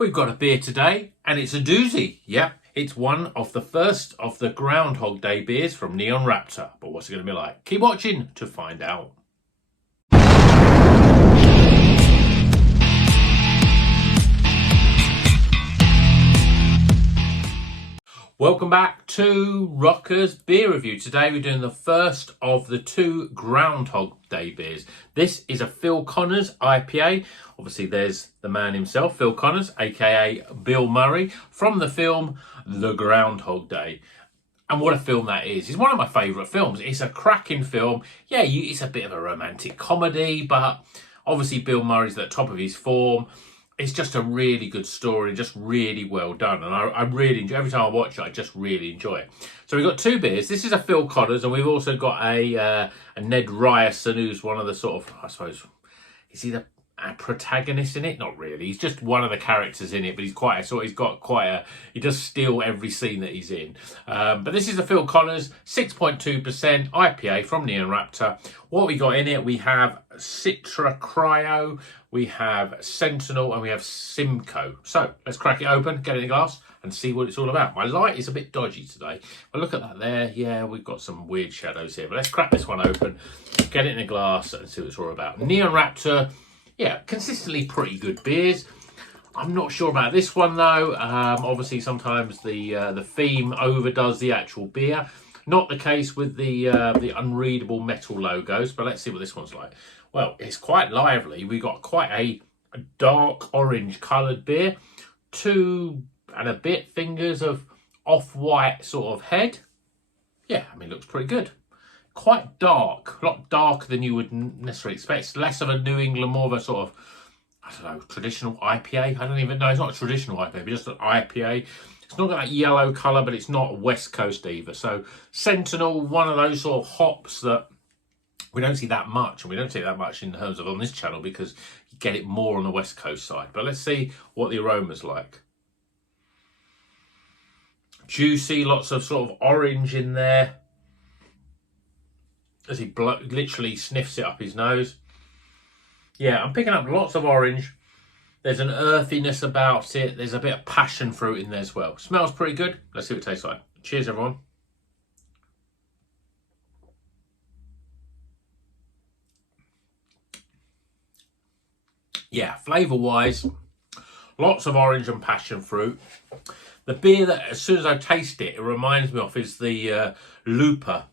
We've got a beer today, and it's a doozy. Yep, it's one of the first of the Groundhog Day beers from Neon Raptor. But what's it going to be like? Keep watching to find out. Welcome back to Rocker's Beer Review. Today we're doing the first of the two Groundhog Day beers. This is a Phil Connors IPA. Obviously there's the man himself, Phil Connors, aka Bill Murray, from the film The Groundhog Day. And what a film that is. It's one of my favourite films. It's a cracking film. Yeah, it's a bit of a romantic comedy, but obviously Bill Murray's at the top of his form. It's just a really good story, just really well done. And I really enjoy, every time I watch it, I just really enjoy it. So we've got two beers. This is a Phil Connors, and we've also got a Ned Ryerson, who's one of the sort of, I suppose, is he the protagonist in it? Not really. He's just one of the characters in it, but he does steal every scene that he's in. But this is a Phil Connors 6.2% IPA from Neon Raptor. What we got in it, we have Citra Cryo, we have Sentinel, and we have Simcoe. So let's crack it open, get it in a glass, and see what it's all about. My light is a bit dodgy today, but look at that there. Yeah, we've got some weird shadows here, but let's crack this one open, get it in a glass, and see what it's all about. Neon Raptor, yeah, consistently pretty good beers. I'm not sure about this one though. Obviously, sometimes the theme overdoes the actual beer. Not the case with the unreadable metal logos, but let's see what this one's like. Well, it's quite lively. We got quite a dark orange coloured beer, 2 and a bit fingers of off-white sort of head. Yeah, I mean, it looks pretty good. Quite dark, a lot darker than you would necessarily expect. It's less of a New England, more of a sort of, I don't know, traditional IPA. I don't even know, it's not a traditional IPA, but just an IPA. It's not got that yellow colour, but it's not West Coast either. So Sentinel, one of those sort of hops that we don't see that much, and we don't see that much in terms of on this channel because you get it more on the West Coast side. But let's see what the aroma's like. Juicy, lots of sort of orange in there, as he literally sniffs it up his nose. Yeah, I'm picking up lots of orange. There's an earthiness about it. There's a bit of passion fruit in there as well. Smells pretty good. Let's see what it tastes like. Cheers, everyone. Yeah, flavour-wise, lots of orange and passion fruit. The beer that, as soon as I taste it, it reminds me of is the Looper.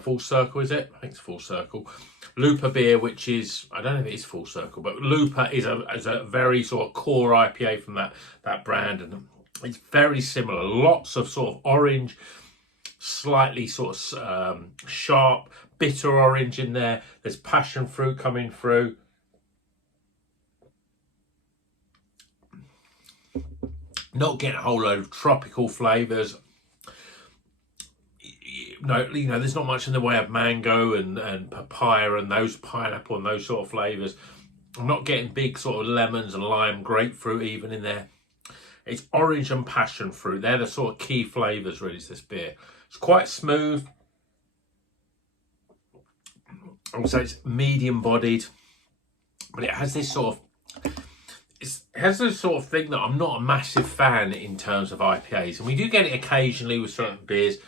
Full Circle, is it? I think it's Full Circle. Looper beer, which is, I don't know if it is Full Circle, but Looper is a very sort of core IPA from that brand, and it's very similar. Lots of sort of orange, slightly sort of sharp, bitter orange in there. There's passion fruit coming through. Not getting a whole load of tropical flavours. No, you know, there's not much in the way of mango and papaya and those pineapple and those sort of flavours. I'm not getting big sort of lemons and lime, grapefruit even in there. It's orange and passion fruit. They're the sort of key flavours really to this beer. It's quite smooth. I would say it's medium bodied, but it has this sort of, it has this sort of thing that I'm not a massive fan in terms of IPAs. And we do get it occasionally with certain beers.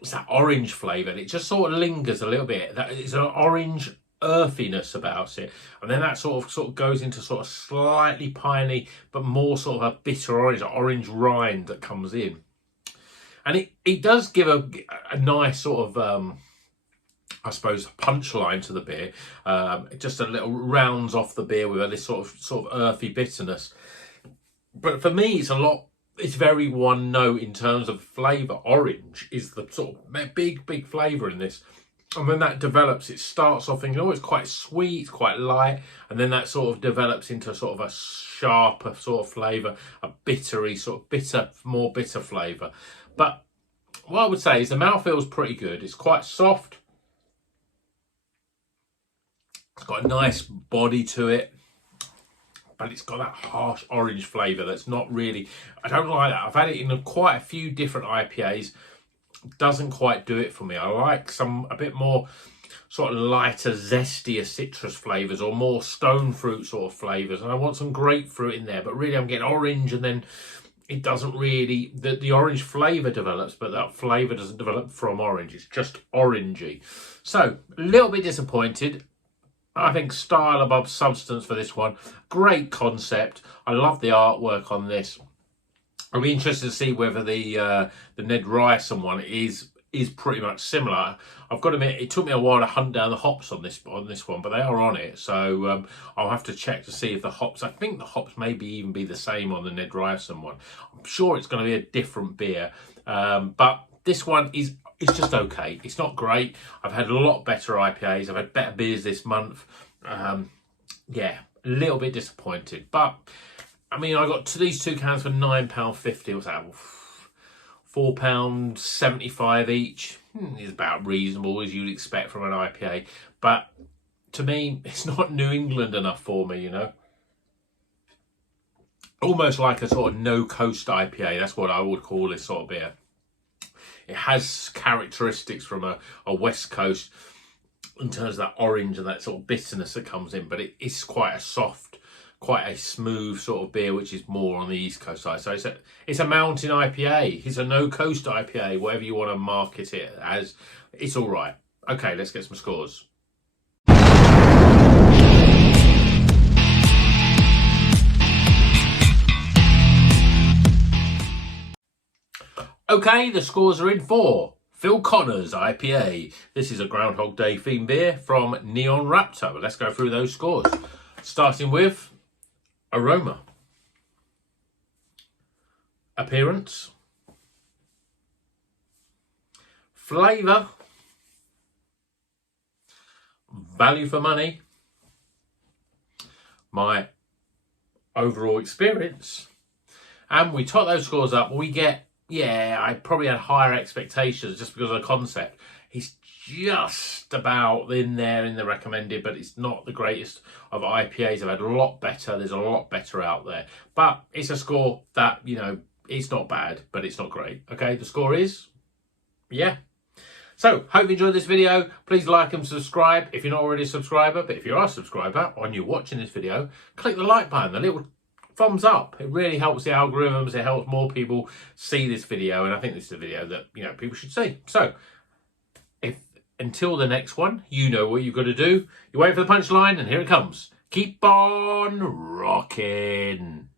It's that orange flavour, and it just sort of lingers a little bit. It's an orange earthiness about it, and then that sort of goes into sort of slightly piney, but more sort of a bitter orange rind that comes in, and it does give a nice sort of I suppose punchline to the beer. It just a little rounds off the beer with this sort of earthy bitterness. But for me, it's very one note in terms of flavour. Orange is the sort of big flavour in this. And when that develops, it starts off thinking, oh, it's quite sweet, quite light. And then that sort of develops into sort of a sharper sort of flavour, a bittery, sort of more bitter flavour. But what I would say is the mouthfeel is pretty good. It's quite soft. It's got a nice body to it, but it's got that harsh orange flavour that's not really, I don't like that. I've had it in quite a few different IPAs. Doesn't quite do it for me. I like a bit more, sort of lighter, zestier citrus flavours or more stone fruit sort of flavours. And I want some grapefruit in there, but really I'm getting orange, and then it doesn't really, the orange flavour develops, but that flavour doesn't develop from orange. It's just orangey. So, a little bit disappointed. I think style above substance for this one. Great concept. I love the artwork on this. I'll be interested to see whether the Ned Ryerson one is pretty much similar. I've got to admit, it took me a while to hunt down the hops on this one, but they are on it. So I'll have to check to see if the hops, I think the hops maybe even be the same on the Ned Ryerson one. I'm sure it's going to be a different beer. But this one is just okay. It's not great. I've had a lot better IPAs. I've had better beers this month. Yeah, a little bit disappointed. But, I mean, I got these 2 cans for £9.50. What's that? £4.75 each. Is about reasonable, as you'd expect from an IPA. But to me, it's not New England enough for me, you know. Almost like a sort of no-coast IPA. That's what I would call this sort of beer. It has characteristics from a West Coast in terms of that orange and that sort of bitterness that comes in. But it's quite a soft, quite a smooth sort of beer, which is more on the East Coast side. So it's a mountain IPA. It's a no-coast IPA, whatever you want to market it as. It's all right. Okay, let's get some scores. Okay, the scores are in for Phil Connors IPA. This is a Groundhog Day themed beer from Neon Raptor. But let's go through those scores. Starting with aroma, appearance, flavour, value for money, my overall experience, and we top those scores up. We get, yeah, I probably had higher expectations just because of the concept. It's just about in there in the recommended, but it's not the greatest of IPAs. I've had a lot better. There's a lot better out there. But it's a score that, you know, it's not bad, but it's not great. Okay, the score is, yeah. So, hope you enjoyed this video. Please like and subscribe if you're not already a subscriber. But if you are a subscriber and you're watching this video, click the like button, the little thumbs up. It really helps the algorithms. It helps more people see this video. And I think this is a video that, you know, people should see. So, until the next one, you know what you've got to do. You wait for the punchline, and here it comes. Keep on rocking.